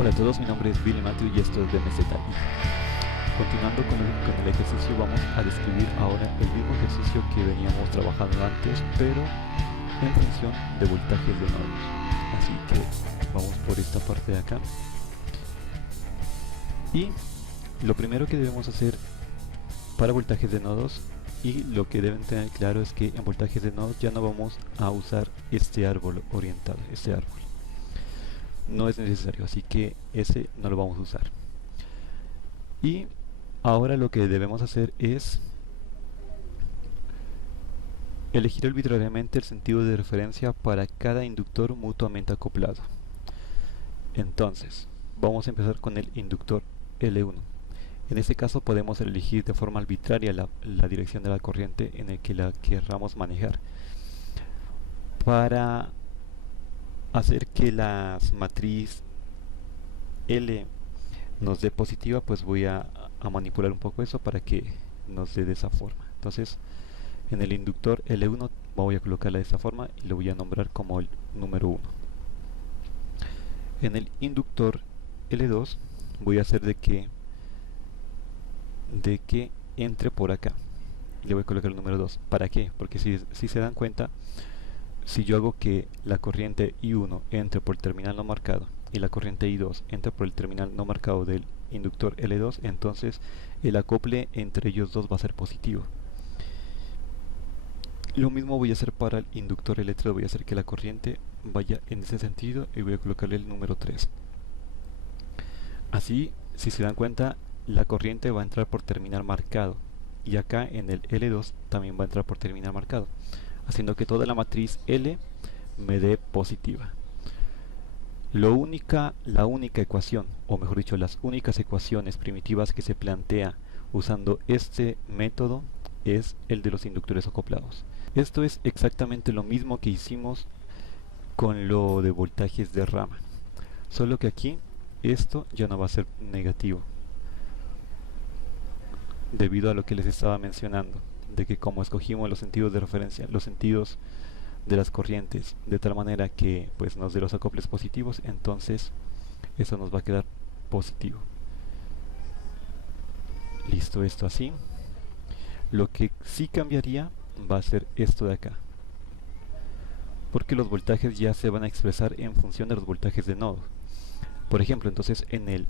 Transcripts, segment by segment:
Hola a todos, mi nombre es Billy Matthew y esto es de MZI. Continuando con el ejercicio, vamos a describir ahora el mismo ejercicio que veníamos trabajando antes, pero en función de voltajes de nodos. Así que vamos por esta parte de acá. Y lo primero que debemos hacer para voltajes de nodos, y lo que deben tener claro es que en voltajes de nodos ya no vamos a usar este árbol orientado, este árbol. No es necesario, así que ese no lo vamos a usar. Y ahora lo que debemos hacer es elegir arbitrariamente el sentido de referencia para cada inductor mutuamente acoplado. Entonces, vamos a empezar con el inductor L1. En este caso podemos elegir de forma arbitraria la dirección de la corriente en la que la querramos manejar. Para hacer que la matriz L nos dé positiva, pues voy a manipular un poco eso para que nos dé de esa forma. Entonces, en el inductor L1 voy a colocarla de esta forma y lo voy a nombrar como el número 1. En el inductor L2 voy a hacer de que entre por acá. Le voy a colocar el número 2. ¿Para qué? Porque si se dan cuenta, si yo hago que la corriente I1 entre por el terminal no marcado y la corriente I2 entra por el terminal no marcado del inductor L2, entonces el acople entre ellos dos va a ser positivo. Lo mismo voy a hacer para el inductor L3, voy a hacer que la corriente vaya en ese sentido y voy a colocarle el número 3. Así, si se dan cuenta, la corriente va a entrar por terminal marcado y acá en el L2 también va a entrar por terminal marcado, haciendo que toda la matriz L me dé positiva. La única ecuación, o mejor dicho, las únicas ecuaciones primitivas que se plantea usando este método es el de los inductores acoplados. Esto es exactamente lo mismo que hicimos con lo de voltajes de rama, solo que aquí esto ya no va a ser negativo, debido a lo que les estaba mencionando, de que como escogimos los sentidos de referencia, los sentidos de las corrientes, de tal manera que pues nos dé los acoples positivos, entonces eso nos va a quedar positivo. Listo, esto así. Lo que sí cambiaría va a ser esto de acá, porque los voltajes ya se van a expresar en función de los voltajes de nodo. Por ejemplo, entonces en el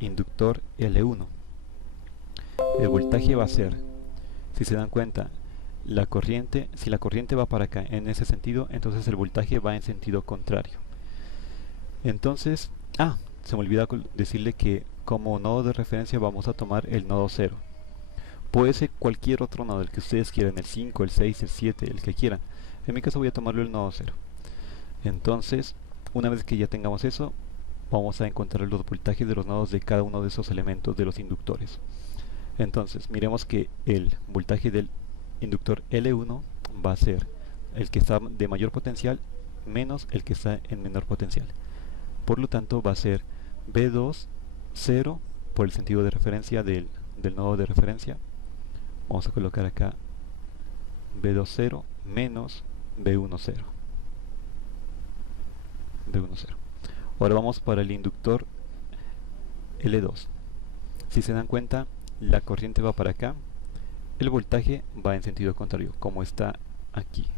inductor L1 el voltaje va a ser, si se dan cuenta, si la corriente va para acá en ese sentido, entonces el voltaje va en sentido contrario. Entonces, se me olvidó decirle que como nodo de referencia vamos a tomar el nodo 0. Puede ser cualquier otro nodo, el que ustedes quieran, el 5, el 6, el 7, el que quieran. En mi caso voy a tomarlo el nodo 0. Entonces, una vez que ya tengamos eso, vamos a encontrar los voltajes de los nodos de cada uno de esos elementos de los inductores. Entonces, miremos que el voltaje del inductor L1 va a ser el que está de mayor potencial menos el que está en menor potencial. Por lo tanto, va a ser B2, 0 por el sentido de referencia del nodo de referencia. Vamos a colocar acá B2, 0 menos B1, 0. B1, 0. Ahora vamos para el inductor L2. Si se dan cuenta, la corriente va para acá, el voltaje va en sentido contrario, como está aquí.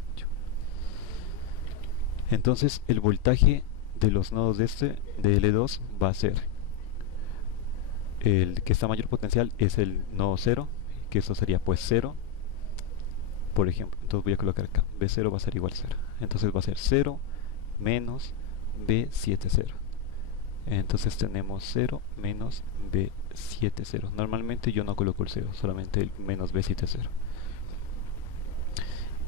Entonces el voltaje de los nodos de L2 va a ser el que está a mayor potencial es el nodo 0, que eso sería pues 0, por ejemplo. Entonces voy a colocar acá, B0 va a ser igual a 0. Entonces va a ser 0 menos B70. Entonces tenemos 0 menos B70. Normalmente yo no coloco el 0, solamente el menos B70.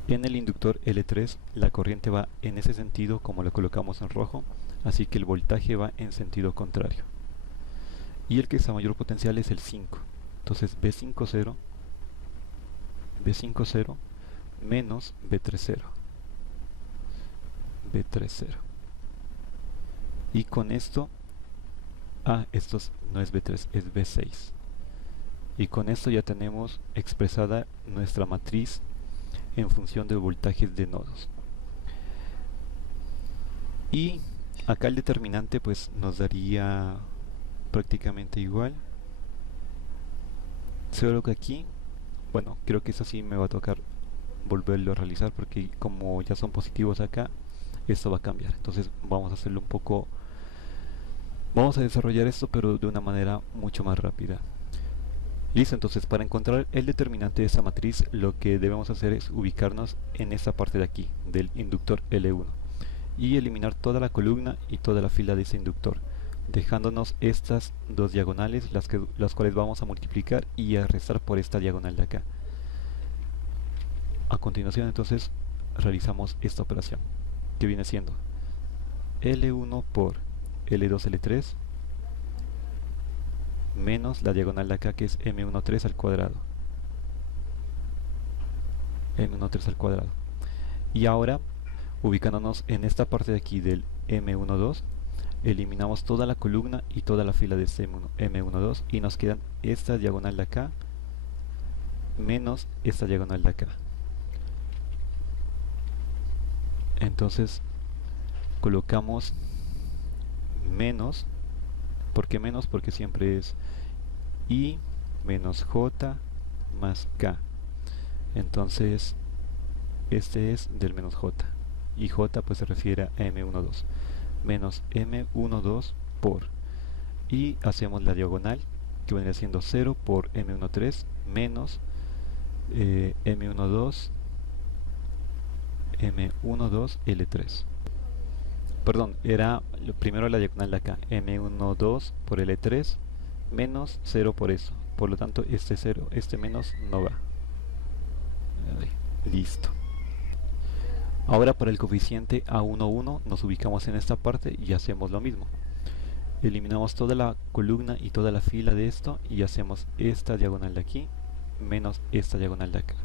En el inductor L3 la corriente va en ese sentido como lo colocamos en rojo, así que el voltaje va en sentido contrario. Y el que está a mayor potencial es el 5. Entonces B50 menos B30. B30. Y con esto esto no es B3, es B6. Y con esto ya tenemos expresada nuestra matriz en función de voltajes de nodos. Y Acá el determinante pues nos daría prácticamente igual, solo que aquí, bueno, creo que eso sí me va a tocar volverlo a realizar porque como ya son positivos acá, esto va a cambiar. Entonces vamos a hacerlo un poco, vamos a desarrollar esto pero de una manera mucho más rápida. Listo, entonces para encontrar el determinante de esta matriz lo que debemos hacer es ubicarnos en esta parte de aquí, del inductor L1, y eliminar toda la columna y toda la fila de ese inductor, dejándonos estas dos diagonales, las cuales vamos a multiplicar y a restar por esta diagonal de acá. A continuación entonces realizamos esta operación, que viene siendo L1 por L2 L3 menos la diagonal de acá que es M13 al cuadrado. M13 al cuadrado. Y ahora, ubicándonos en esta parte de aquí del M12, eliminamos toda la columna y toda la fila de este M12 y nos quedan esta diagonal de acá menos esta diagonal de acá. Entonces colocamos menos. ¿Por qué menos? Porque siempre es I menos J más K. Entonces este es del menos J y J pues se refiere a M12 menos M12 por, y hacemos la diagonal que vendría siendo 0 por M13 menos M12 L3. Perdón, era primero la diagonal de acá, M12 por L3 menos 0 por eso. Por lo tanto, este 0, este menos no va. Listo. Ahora para el coeficiente A11 nos ubicamos en esta parte y hacemos lo mismo. Eliminamos toda la columna y toda la fila de esto y hacemos esta diagonal de aquí menos esta diagonal de acá.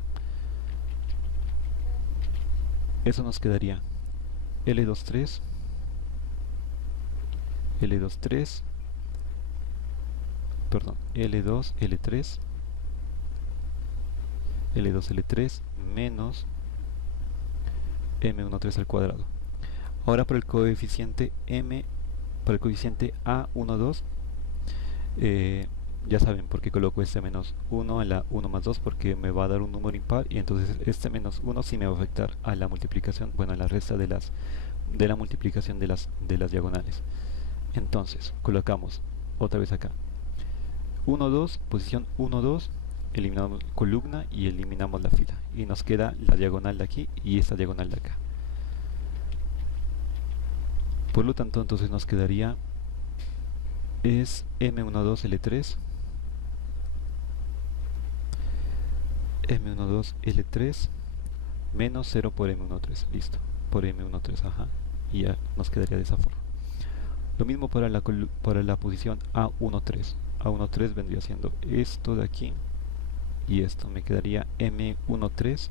Eso nos quedaría L23 L2 L3 L3 menos M13 al cuadrado. Ahora para el coeficiente A12, ya saben por qué coloco este menos 1 en la 1 más 2, porque me va a dar un número impar y entonces este menos 1 sí me va a afectar a la multiplicación, bueno, a la resta de la multiplicación de las diagonales. Entonces colocamos otra vez acá 1, 2, posición 1, 2, eliminamos columna y eliminamos la fila y nos queda la diagonal de aquí y esta diagonal de acá. Por lo tanto entonces nos quedaría es M12 L3 M12 L3 menos 0 por M13, listo, por M13, ajá, y ya nos quedaría de esa forma. Lo mismo para la posición A13. A13 vendría siendo esto de aquí y esto. Me quedaría M13,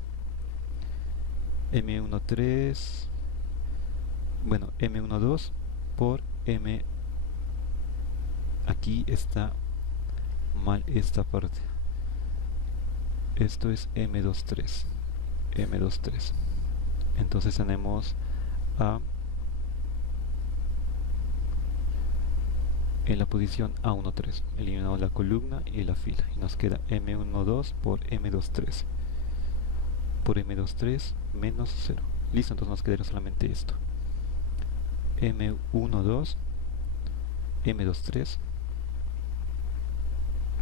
bueno, M12 por M. Aquí está mal esta parte. Esto es M23. Entonces tenemos A en la posición A13, eliminamos la columna y la fila y nos queda M12 por M23 menos 0. Listo, entonces nos quedaría solamente esto, M12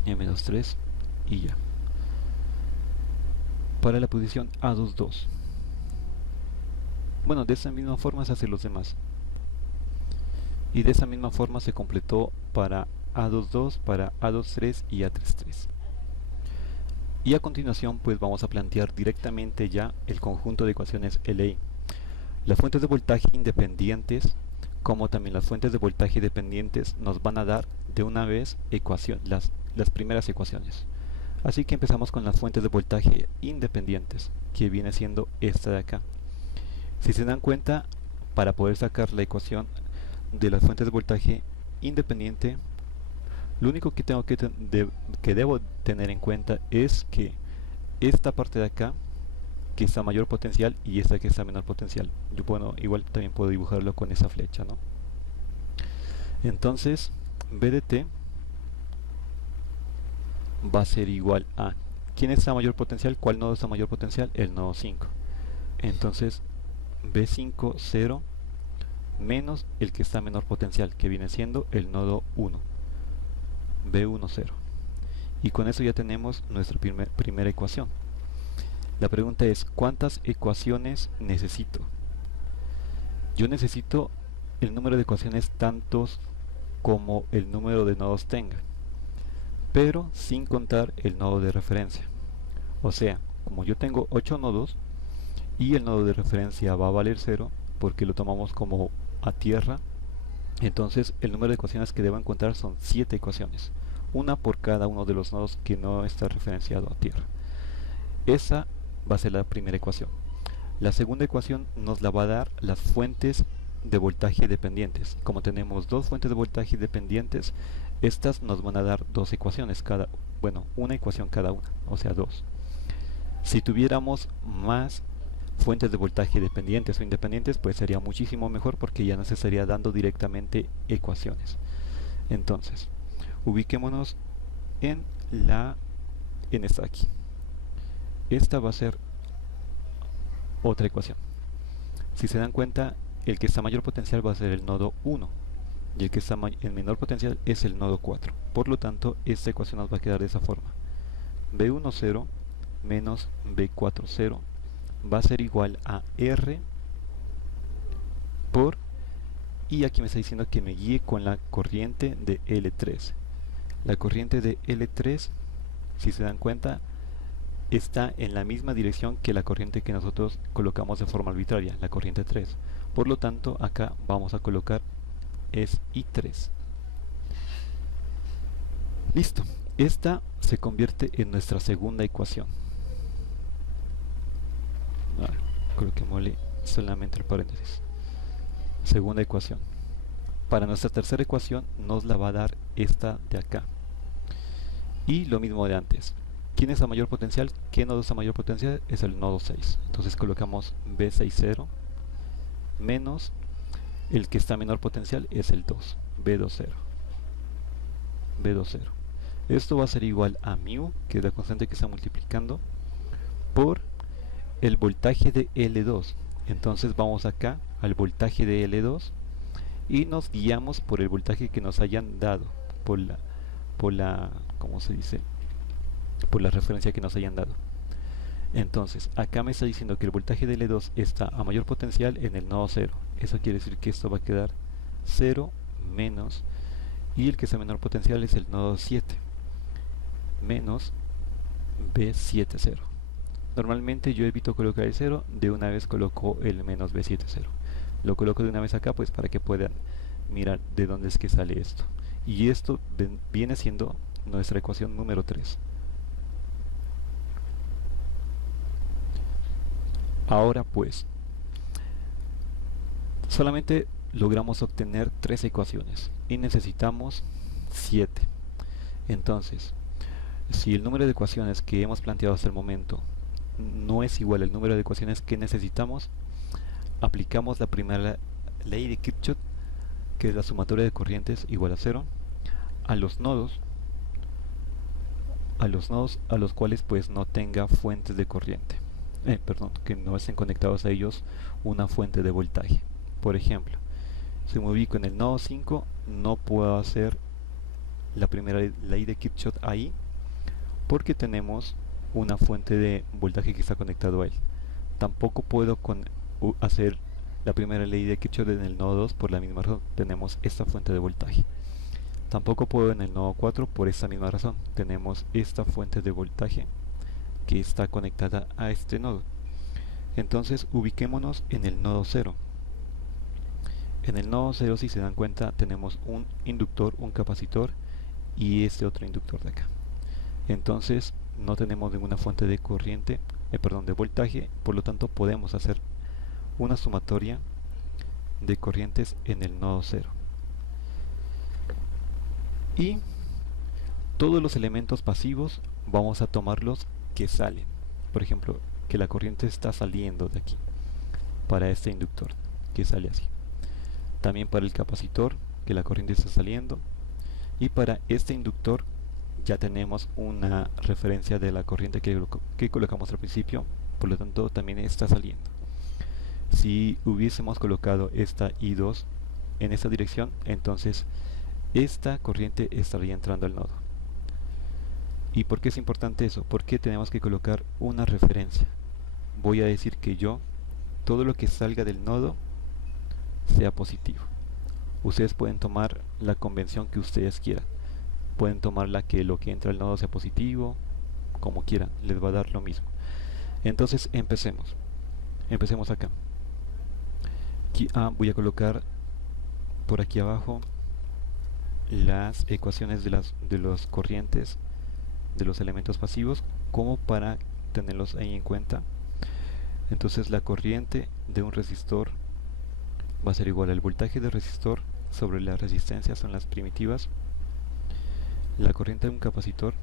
M23 y ya. Para la posición A22, bueno, de esa misma forma se hacen los demás. Y de esa misma forma se completó para A22, para A23 y A33. Y a continuación pues vamos a plantear directamente ya el conjunto de ecuaciones LI. Las fuentes de voltaje independientes como también las fuentes de voltaje dependientes nos van a dar de una vez las primeras ecuaciones. Así que empezamos con las fuentes de voltaje independientes, que viene siendo esta de acá. Si se dan cuenta, para poder sacar la ecuación de las fuentes de voltaje independiente, lo único que debo tener en cuenta es que esta parte de acá, que está mayor potencial, y esta que está menor potencial, yo igual también puedo dibujarlo con esa flecha, ¿no? Entonces B de t va a ser igual a, ¿quién está a mayor potencial? ¿Cuál nodo está a mayor potencial? El nodo 5. Entonces B5 0 menos el que está a menor potencial, que viene siendo el nodo 1, B1 0. Y con eso ya tenemos nuestra primera ecuación. La pregunta es, ¿cuántas ecuaciones necesito? Yo necesito el número de ecuaciones tantos como el número de nodos tenga, pero sin contar el nodo de referencia. O sea, como yo tengo 8 nodos y el nodo de referencia va a valer 0 porque lo tomamos como a tierra, entonces el número de ecuaciones que debo encontrar son 7 ecuaciones, una por cada uno de los nodos que no está referenciado a tierra. Esa va a ser la primera ecuación. La segunda ecuación nos la va a dar las fuentes de voltaje dependientes. Como tenemos dos fuentes de voltaje dependientes, estas nos van a dar dos ecuaciones cada, bueno, una ecuación cada una, o sea, dos. Si tuviéramos más fuentes de voltaje dependientes o independientes, pues sería muchísimo mejor porque ya nos estaría dando directamente ecuaciones. Entonces, ubiquémonos en esta aquí. Esta va a ser otra ecuación. Si se dan cuenta, el que está a mayor potencial va a ser el nodo 1 y el que está en menor potencial es el nodo 4. Por lo tanto, esta ecuación nos va a quedar de esa forma. B1 0 menos B4 0 va a ser igual a R por, y aquí me está diciendo que me guíe con la corriente de L3. La corriente de L3, si se dan cuenta, está en la misma dirección que la corriente que nosotros colocamos de forma arbitraria, la corriente 3. Por lo tanto, acá vamos a colocar es I3. Listo. Esta se convierte en nuestra segunda ecuación. Coloquémosle solamente el paréntesis. Segunda ecuación. Para nuestra tercera ecuación nos la va a dar esta de acá. Y lo mismo de antes. ¿Quién es a mayor potencial? ¿Qué nodo es a mayor potencial? Es el nodo 6. Entonces colocamos B60 menos el que está a menor potencial es el 2, B20. B20. Esto va a ser igual a μ, que es la constante que está multiplicando, por el voltaje de L2. Entonces vamos acá al voltaje de L2 y nos guiamos por el voltaje que nos hayan dado, por la ¿cómo se dice? Por la referencia que nos hayan dado. Entonces, acá me está diciendo que el voltaje de L2 está a mayor potencial en el nodo 0. Eso quiere decir que esto va a quedar 0 menos, y el que está a menor potencial es el nodo 7, menos B70. Normalmente yo evito colocar el 0, de una vez coloco el menos B70. Lo coloco de una vez acá pues para que puedan mirar de dónde es que sale esto. Y esto viene siendo nuestra ecuación número 3. Ahora pues, solamente logramos obtener 3 ecuaciones y necesitamos 7. Entonces, si el número de ecuaciones que hemos planteado hasta el momento no es igual al número de ecuaciones que necesitamos, aplicamos la primera ley de Kirchhoff, que es la sumatoria de corrientes igual a 0, a los nodos a los cuales pues no tenga fuentes de corriente. Que no estén conectados a ellos una fuente de voltaje. Por ejemplo, si me ubico en el nodo 5, no puedo hacer la primera ley de Kirchhoff ahí porque tenemos una fuente de voltaje que está conectado a él. Tampoco puedo hacer la primera ley de Kirchhoff en el nodo 2 por la misma razón, tenemos esta fuente de voltaje. Tampoco puedo en el nodo 4 por esta misma razón, tenemos esta fuente de voltaje que está conectada a este nodo. Entonces ubiquémonos en el nodo 0. En el nodo 0, si se dan cuenta, tenemos un inductor, un capacitor y este otro inductor de acá. Entonces no tenemos ninguna fuente de corriente, de voltaje, por lo tanto podemos hacer una sumatoria de corrientes en el nodo 0. Y todos los elementos pasivos vamos a tomarlos que salen. Por ejemplo, que la corriente está saliendo de aquí para este inductor, que sale así. También para el capacitor que la corriente está saliendo, y para este inductor ya tenemos una referencia de la corriente que colocamos al principio, por lo tanto también está saliendo. Si hubiésemos colocado esta I2 en esta dirección, entonces esta corriente estaría entrando al nodo. ¿Y por qué es importante eso? Porque tenemos que colocar una referencia. Voy a decir que todo lo que salga del nodo sea positivo. Ustedes pueden tomar la convención que ustedes quieran. Pueden tomar lo que entra al nodo sea positivo, como quieran, les va a dar lo mismo. Entonces empecemos. Empecemos acá. Voy a colocar por aquí abajo las ecuaciones de las corrientes de los elementos pasivos, como para tenerlos ahí en cuenta. Entonces la corriente de un resistor va a ser igual al voltaje del resistor sobre la resistencia, son las primitivas. La corriente de un capacitor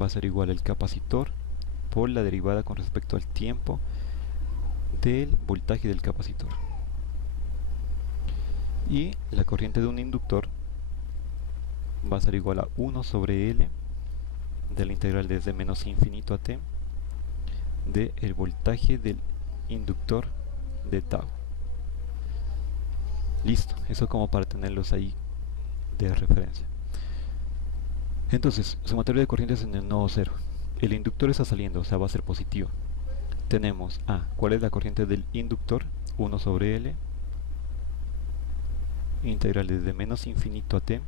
va a ser igual al capacitor por la derivada con respecto al tiempo del voltaje del capacitor. Y la corriente de un inductor va a ser igual a 1 sobre L de la integral desde menos infinito a t de el voltaje del inductor de tau. Listo, eso como para tenerlos ahí de referencia. Entonces, sumatorio de corrientes en el nodo 0. El inductor está saliendo, o sea, va a ser positivo. Tenemos ¿cuál es la corriente del inductor? 1 sobre L integral desde menos infinito a t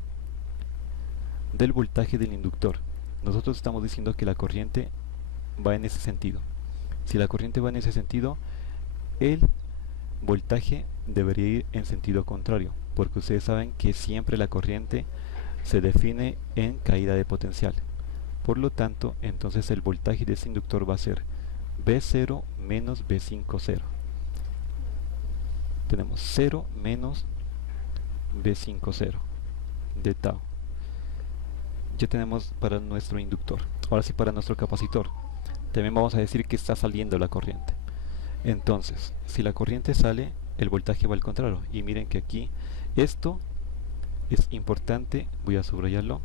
del voltaje del inductor. Nosotros estamos diciendo que la corriente va en ese sentido. Si la corriente va en ese sentido, el voltaje debería ir en sentido contrario, porque ustedes saben que siempre la corriente se define en caída de potencial. Por lo tanto, entonces el voltaje de ese inductor va a ser V0 menos V50. Tenemos 0 menos V50 de tau. Ya tenemos para nuestro inductor. Ahora sí, para nuestro capacitor también vamos a decir que está saliendo la corriente. Entonces, si la corriente sale, el voltaje va al contrario. Y miren que aquí esto es importante, voy a subrayarlo.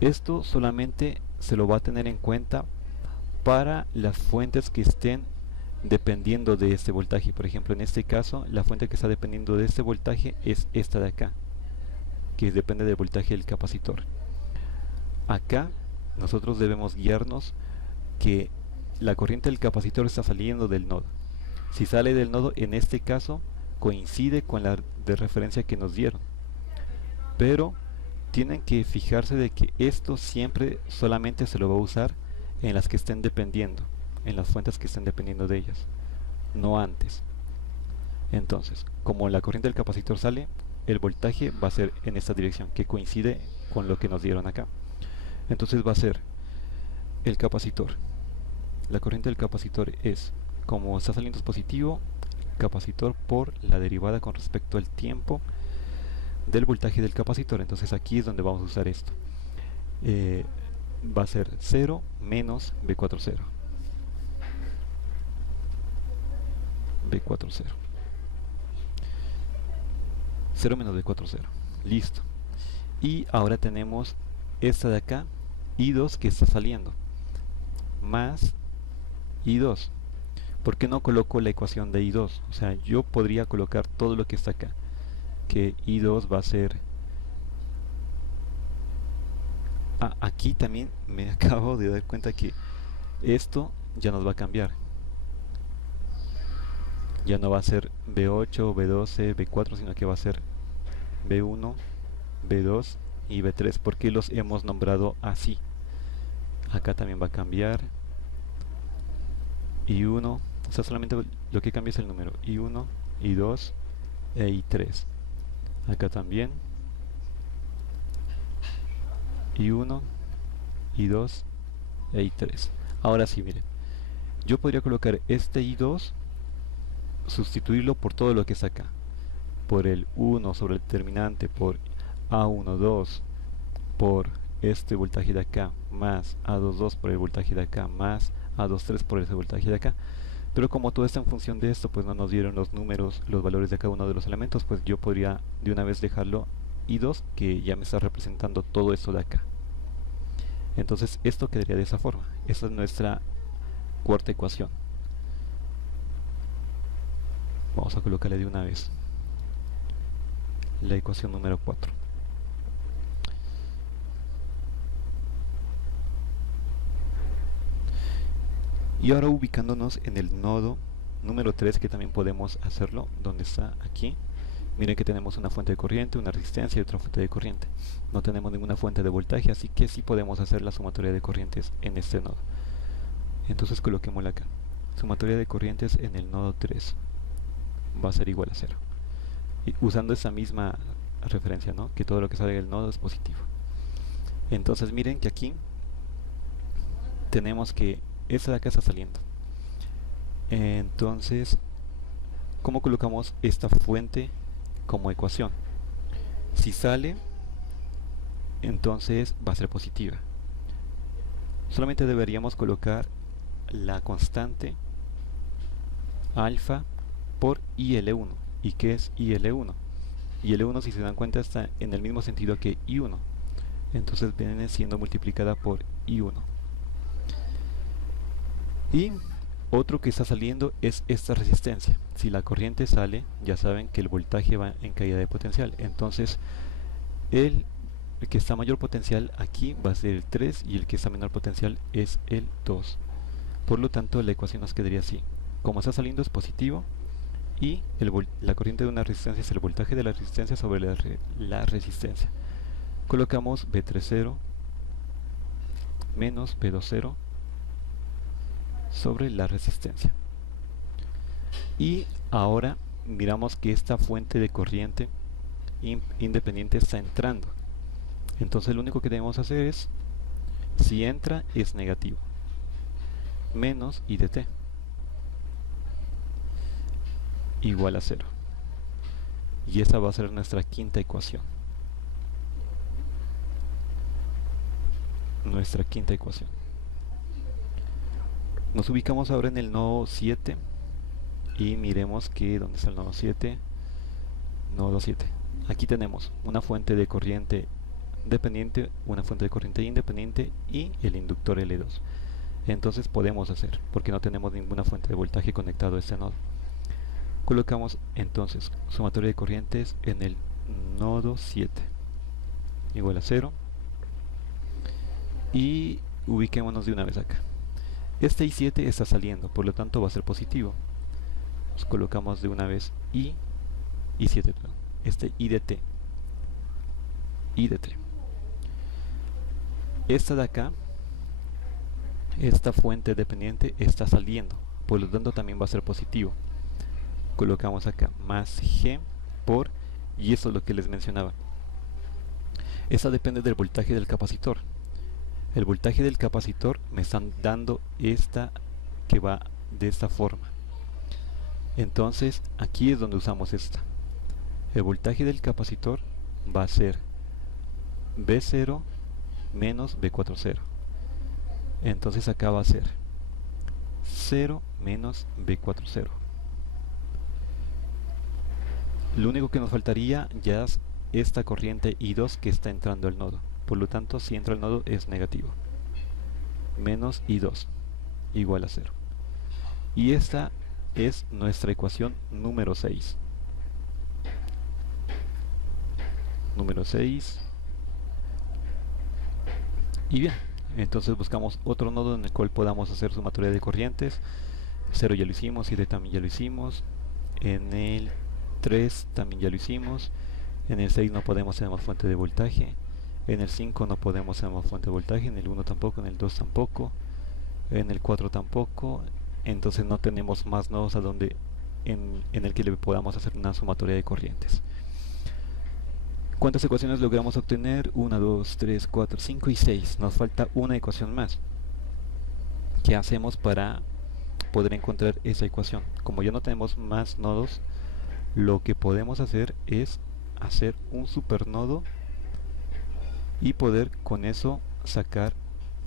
Esto solamente se lo va a tener en cuenta para las fuentes que estén dependiendo de este voltaje. Por ejemplo, en este caso, la fuente que está dependiendo de este voltaje es esta de acá, que depende del voltaje del capacitor. Acá nosotros debemos guiarnos que la corriente del capacitor está saliendo del nodo. Si sale del nodo, en este caso coincide con la de referencia que nos dieron, pero tienen que fijarse de que esto siempre solamente se lo va a usar en las que estén dependiendo, en las fuentes que estén dependiendo de ellas, no antes. Entonces, como la corriente del capacitor sale, el voltaje va a ser en esta dirección, que coincide con lo que nos dieron acá. Entonces va a ser el capacitor. La corriente del capacitor es, como está saliendo es positivo, capacitor por la derivada con respecto al tiempo del voltaje del capacitor. Entonces aquí es donde vamos a usar esto. Va a ser 0 menos V40. V40. 0 menos V40. Listo. Y ahora tenemos esta de acá, I2, que está saliendo, más I2. ¿Por qué no coloco la ecuación de I2? O sea, yo podría colocar todo lo que está acá, que I2 va a ser... aquí también me acabo de dar cuenta que esto ya nos va a cambiar. Ya no va a ser B8, B12, B4, sino que va a ser B1, B2 y B3. ¿Por qué los hemos nombrado así? Acá también va a cambiar. I1, o sea, solamente lo que cambia es el número. I1, I2 e I3. Acá también. I1, I2 e I3. Ahora sí, miren. Yo podría colocar este I2, sustituirlo por todo lo que está acá. Por el 1 sobre el determinante, por A12, por este voltaje de acá, más A22 por el voltaje de acá, más A23 por ese voltaje de acá. Pero como todo está en función de esto, pues no nos dieron los números, los valores de cada uno de los elementos, pues yo podría de una vez dejarlo i2, que ya me está representando todo esto de acá. Entonces esto quedaría de esa forma. Esta es nuestra cuarta ecuación. Vamos a colocarle de una vez la ecuación número 4. Y ahora ubicándonos en el nodo número 3, que también podemos hacerlo, donde está aquí. Miren que tenemos una fuente de corriente, una resistencia y otra fuente de corriente. No tenemos ninguna fuente de voltaje, así que sí podemos hacer la sumatoria de corrientes en este nodo. Entonces coloquémosla acá. Sumatoria de corrientes en el nodo 3 va a ser igual a 0. Y usando esa misma referencia, ¿no? Que todo lo que sale del nodo es positivo. Entonces miren que aquí tenemos que esta de acá está saliendo. Entonces, ¿cómo colocamos esta fuente como ecuación? Si sale, entonces va a ser positiva. Solamente deberíamos colocar la constante alfa por IL1. ¿Y qué es IL1? IL1, si se dan cuenta, está en el mismo sentido que I1. Entonces viene siendo multiplicada por I1. Y otro que está saliendo es esta resistencia. Si la corriente sale, ya saben que el voltaje va en caída de potencial. Entonces, el que está mayor potencial aquí va a ser el 3 y el que está menor potencial es el 2. Por lo tanto, la ecuación nos quedaría así. Como está saliendo es positivo y la corriente de una resistencia es el voltaje de la resistencia sobre la resistencia. Colocamos B30 menos B20 sobre la resistencia. Y ahora miramos que esta fuente de corriente independiente está entrando. Entonces lo único que debemos hacer es, si entra es negativo, menos I de t igual a 0. Y esa va a ser nuestra quinta ecuación. Nuestra quinta ecuación. Nos ubicamos ahora en el nodo 7 y miremos que ¿dónde está el nodo 7? Nodo 7. Aquí tenemos una fuente de corriente dependiente, una fuente de corriente independiente y el inductor L2. Entonces podemos hacer, porque no tenemos ninguna fuente de voltaje conectado a este nodo. Colocamos entonces sumatoria de corrientes en el nodo 7 igual a 0 y ubiquémonos de una vez acá. Este I7 está saliendo, por lo tanto va a ser positivo. Nos colocamos de una vez I7, este I de t. Esta de acá, esta fuente dependiente está saliendo, por lo tanto también va a ser positivo. Colocamos acá más G por, y eso es lo que les mencionaba. Esta depende del voltaje del capacitor. El voltaje del capacitor me están dando esta que va de esta forma. Entonces aquí es donde usamos esta. El voltaje del capacitor va a ser B0 menos B40. Entonces acá va a ser 0 menos B40. Lo único que nos faltaría ya es esta corriente I2 que está entrando al nodo. Por lo tanto, si entra al nodo es negativo. Menos I2 igual a 0. Y esta es nuestra ecuación número 6. Número 6. Y bien, entonces buscamos otro nodo en el cual podamos hacer sumatoria de corrientes. 0 ya lo hicimos, 7 también ya lo hicimos. En el 3 también ya lo hicimos. En el 6 no podemos, tenemos fuente de voltaje. En el 5 no podemos, tenemos fuente de voltaje. En el 1 tampoco, en el 2 tampoco. En el 4 tampoco. Entonces no tenemos más nodos a donde en el que le podamos hacer una sumatoria de corrientes. ¿Cuántas ecuaciones logramos obtener? 1, 2, 3, 4, 5 y 6. Nos falta una ecuación más. ¿Qué hacemos para poder encontrar esa ecuación? Como ya no tenemos más nodos, lo que podemos hacer es hacer un supernodo y poder con eso sacar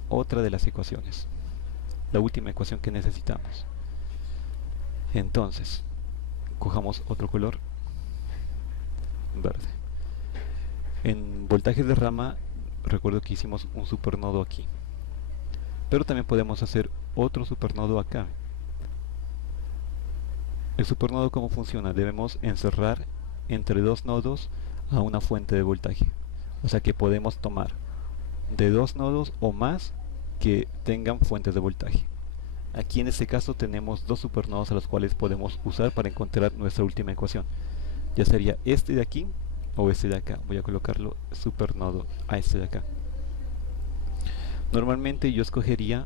otra de las ecuaciones, la última ecuación que necesitamos. Entonces, cojamos otro color, verde. En voltajes de rama, recuerdo que hicimos un supernodo aquí, pero también podemos hacer otro supernodo acá. El supernodo, ¿cómo funciona? Debemos encerrar entre dos nodos a una fuente de voltaje, o sea que podemos tomar de dos nodos o más que tengan fuentes de voltaje. Aquí en este caso tenemos dos supernodos a los cuales podemos usar para encontrar nuestra última ecuación. Ya sería este de aquí o este de acá. Voy a colocarlo supernodo a este de acá. Normalmente yo escogería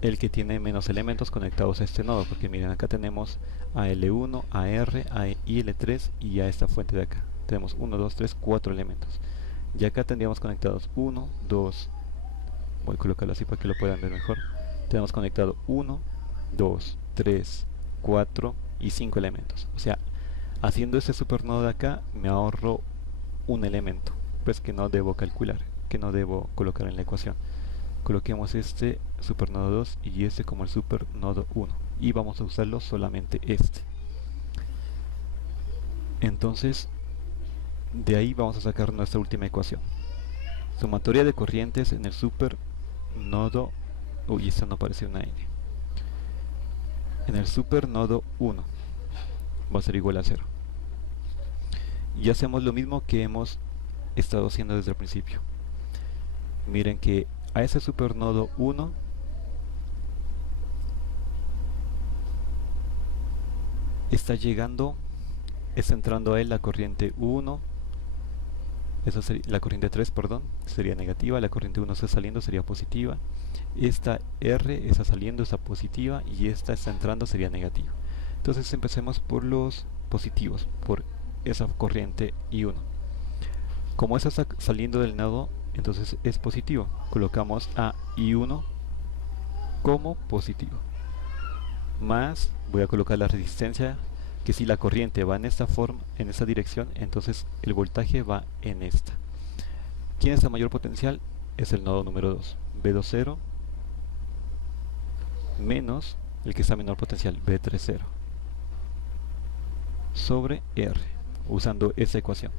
el que tiene menos elementos conectados a este nodo, porque miren, acá tenemos a L1, a R, a IL3 y a esta fuente de acá. Tenemos 1, 2, 3, 4 elementos. Y acá tendríamos conectados 1, 2, voy a colocarlo así para que lo puedan ver mejor. Tenemos conectado 1, 2, 3, 4 y 5 elementos. O sea, haciendo este supernodo de acá me ahorro un elemento, pues que no debo calcular, que no debo colocar en la ecuación. Coloquemos este supernodo 2 y este como el supernodo 1 y vamos a usarlo solamente este. Entonces, de ahí vamos a sacar nuestra última ecuación. Sumatoria de corrientes en el supernodo... Uy, esta no aparece una N. En el supernodo 1 va a ser igual a 0. Y hacemos lo mismo que hemos estado haciendo desde el principio. Miren que a ese supernodo 1 está entrando a él la corriente 1, esa sería, la corriente 3, perdón, sería negativa, la corriente 1 está saliendo, sería positiva, esta R está saliendo, está positiva, y esta está entrando, sería negativa. Entonces empecemos por los positivos, por esa corriente I1. Como esta está saliendo del nodo, entonces es positivo. Colocamos a I1 como positivo. Más voy a colocar la resistencia, que si la corriente va en esta forma, en esta dirección, entonces el voltaje va en esta. ¿Quién es el mayor potencial? Es el nodo número 2, B20 menos el que está a menor potencial, B30, sobre R, usando esa ecuación.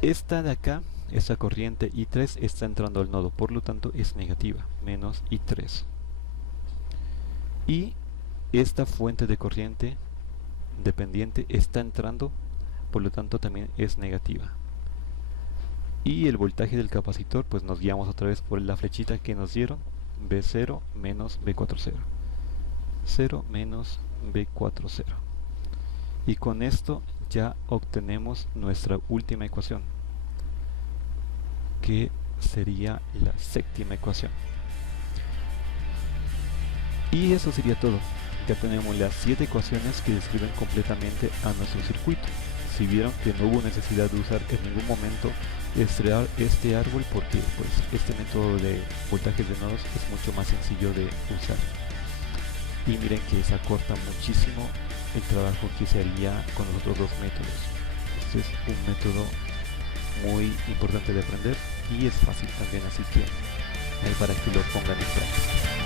Esta de acá, esta corriente I3 está entrando al nodo, por lo tanto es negativa, menos I3. Y esta fuente de corriente dependiente está entrando, por lo tanto también es negativa. Y el voltaje del capacitor, pues nos guiamos otra vez por la flechita que nos dieron, B0 menos B40, 0 menos B40. Y con esto ya obtenemos nuestra última ecuación, que sería la séptima ecuación. Y eso sería todo. Ya tenemos las 7 ecuaciones que describen completamente a nuestro circuito. Si vieron que no hubo necesidad de usar en ningún momento este árbol, porque pues este método de voltajes de nodos es mucho más sencillo de usar. Y miren que se acorta muchísimo el trabajo que se haría con los otros dos métodos. Este es un método muy importante de aprender y es fácil también, así que ahí para que lo pongan en práctica.